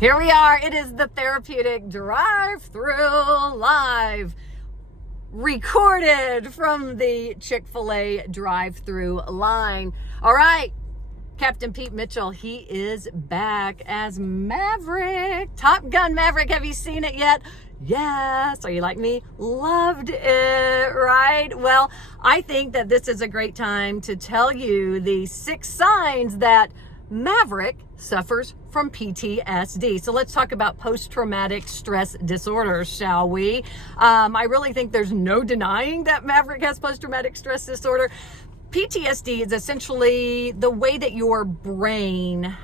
Here we are. It is the Therapeutic Drive-Thru live, recorded from the Chick-fil-A drive-thru line. All right, Captain Pete Mitchell, he is back as Maverick. Top Gun Maverick. Have you seen it yet? Yes. Are you like me? Loved it, right? Well, I think that this is a great time to tell you the 6 signs that Maverick suffers from PTSD. So let's talk about post-traumatic stress disorder, shall we? I really think there's no denying that Maverick has post-traumatic stress disorder. PTSD is essentially the way that your brain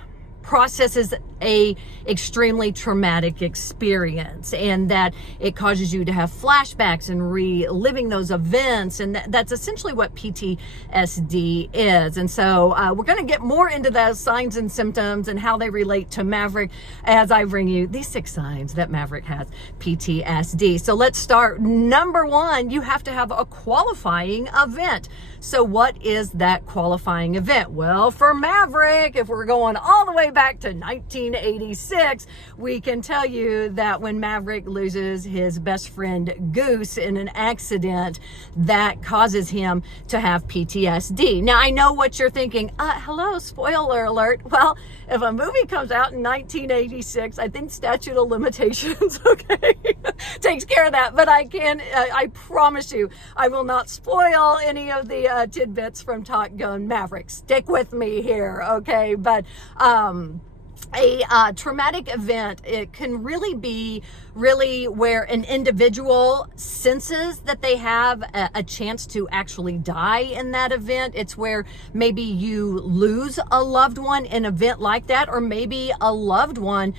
processes a extremely traumatic experience, and that it causes you to have flashbacks and reliving those events, and that's essentially what PTSD is. And so we're going to get more into those signs and symptoms and how they relate to Maverick as I bring you these 6 signs that Maverick has PTSD. So let's start. Number 1, you have to have a qualifying event. So what is that qualifying event? Well, for Maverick, if we're going all the way back to 1986, we can tell you that when Maverick loses his best friend Goose in an accident, that causes him to have PTSD. Now, I know what you're thinking. Hello, spoiler alert. Well, if a movie comes out in 1986, I think statute of limitations, takes care of that. But I promise you, I will not spoil any of the tidbits from Top Gun Maverick. Stick with me here, okay? But a traumatic event, it can really be where an individual senses that they have a chance to actually die in that event. It's where maybe you lose a loved one in an event like that, or maybe a loved one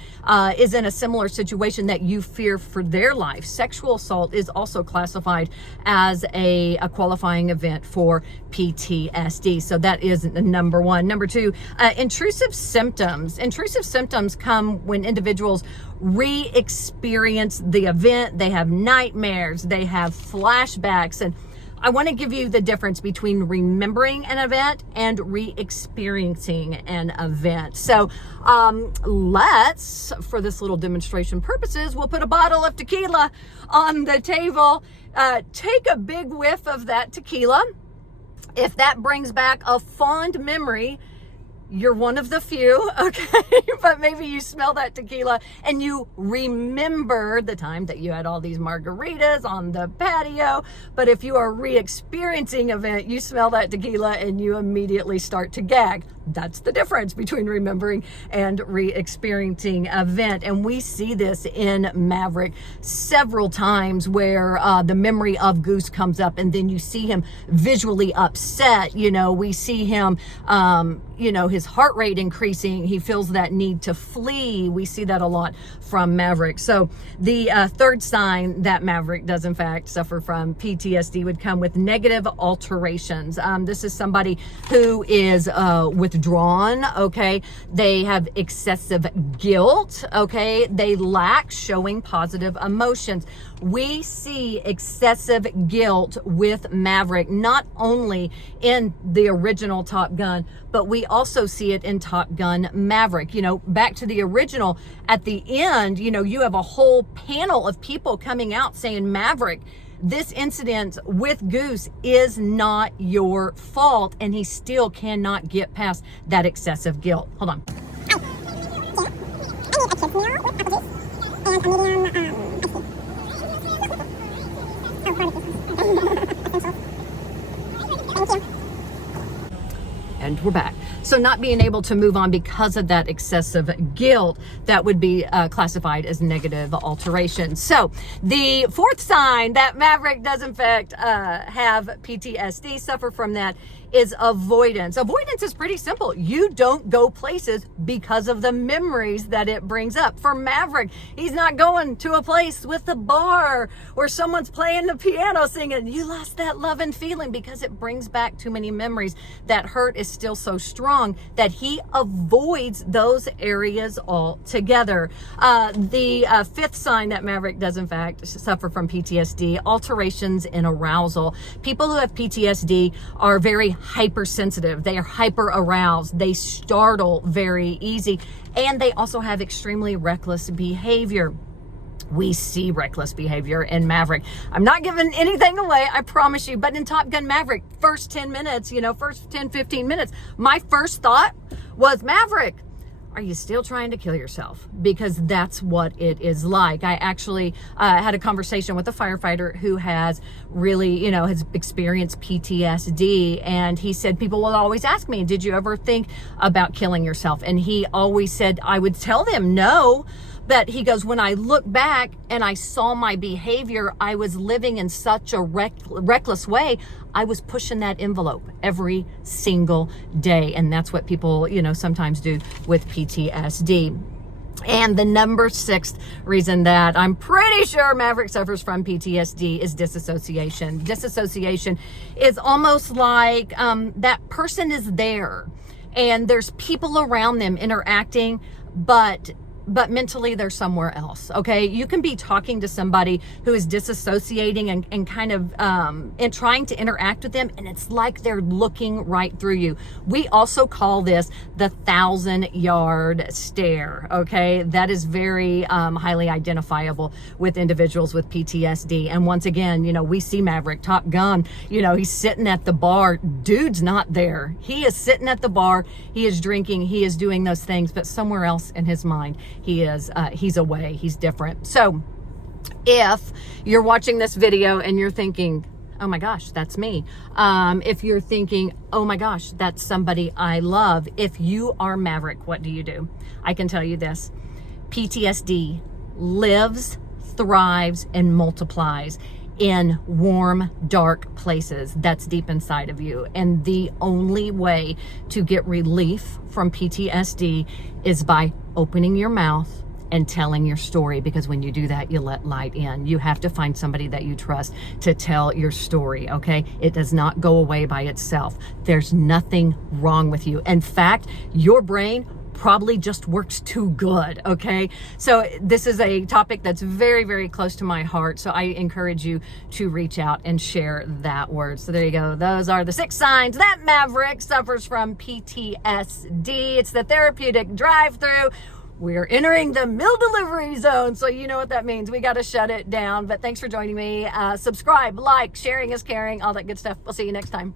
is in a similar situation that you fear for their life. Sexual assault is also classified as a qualifying event for PTSD. So that is number 1. Number 2, intrusive symptoms. Intrusive symptoms come when individuals re-experience the event. They have nightmares, they have flashbacks, and I want to give you the difference between remembering an event and re-experiencing an event. So let's, for this little demonstration purposes, we'll put a bottle of tequila on the table. Take a big whiff of that tequila. If that brings back a fond memory, you're one of the few, okay? But maybe you smell that tequila and you remember the time that you had all these margaritas on the patio. But if you are re-experiencing an event, you smell that tequila and you immediately start to gag. That's the difference between remembering and re-experiencing an event. And we see this in Maverick several times where the memory of Goose comes up, and then you see him visually upset. We see him, his heart rate increasing. He feels that need to flee. We see that a lot from Maverick. So the 3rd sign that Maverick does in fact suffer from PTSD would come with negative alterations. This is somebody who is withdrawn, okay? They have excessive guilt, okay? They lack showing positive emotions. We see excessive guilt with Maverick, not only in the original Top Gun, but we also see it in Top Gun Maverick. Back to the original, at the end, you have a whole panel of people coming out saying, Maverick, this incident with Goose is not your fault, and he still cannot get past that excessive guilt. Hold on. And we're back. So not being able to move on because of that excessive guilt, that would be classified as negative alteration. So the 4th sign that Maverick does in fact have PTSD, suffer from that, is avoidance. Avoidance is pretty simple. You don't go places because of the memories that it brings up. For Maverick, he's not going to a place with a bar where someone's playing the piano singing, you lost that love and feeling, because it brings back too many memories. That hurt is still so strong that he avoids those areas altogether. The 5th sign that Maverick does in fact suffer from PTSD, alterations in arousal. People who have PTSD are very hypersensitive. They are hyper aroused. They startle very easy. And they also have extremely reckless behavior. We see reckless behavior in Maverick. I'm not giving anything away, I promise you, but in Top Gun Maverick, first 10 minutes, first 10, 15 minutes, my first thought was, Maverick, are you still trying to kill yourself? Because that's what it is like. I actually had a conversation with a firefighter who has really, has experienced PTSD. And he said, people will always ask me, did you ever think about killing yourself? And he always said, I would tell them no. But he goes, when I look back and I saw my behavior, I was living in such a reckless way. I was pushing that envelope every single day. And that's what people, sometimes do with PTSD. And the number 6th reason that I'm pretty sure Maverick suffers from PTSD is disassociation. Disassociation is almost like that person is there and there's people around them interacting, but mentally they're somewhere else. Okay, you can be talking to somebody who is disassociating and kind of and trying to interact with them, and it's like they're looking right through you. We also call this the 1,000-yard stare. Okay, that is very highly identifiable with individuals with PTSD. And once again, we see Maverick, Top Gun, he's sitting at the bar. Dude's not there. He is sitting at the bar. He is drinking. He is doing those things, but somewhere else in his mind, he's away, he's different. So if you're watching this video and you're thinking, oh my gosh, that's me. If you're thinking, oh my gosh, that's somebody I love. If you are Maverick, what do you do? I can tell you this. PTSD lives, thrives, and multiplies in warm, dark places that's deep inside of you. And the only way to get relief from PTSD is by opening your mouth and telling your story, because when you do that, you let light in. You have to find somebody that you trust to tell your story, okay? It does not go away by itself. There's nothing wrong with you. In fact, your brain probably just works too good, okay? So this is a topic that's very, very close to my heart. So I encourage you to reach out and share that word. So there you go. Those are the 6 signs that Maverick suffers from PTSD. It's the Therapeutic Drive-Thru. We're entering the meal delivery zone, so you know what that means. We got to shut it down. But thanks for joining me. Subscribe, like, sharing is caring, all that good stuff. We'll see you next time.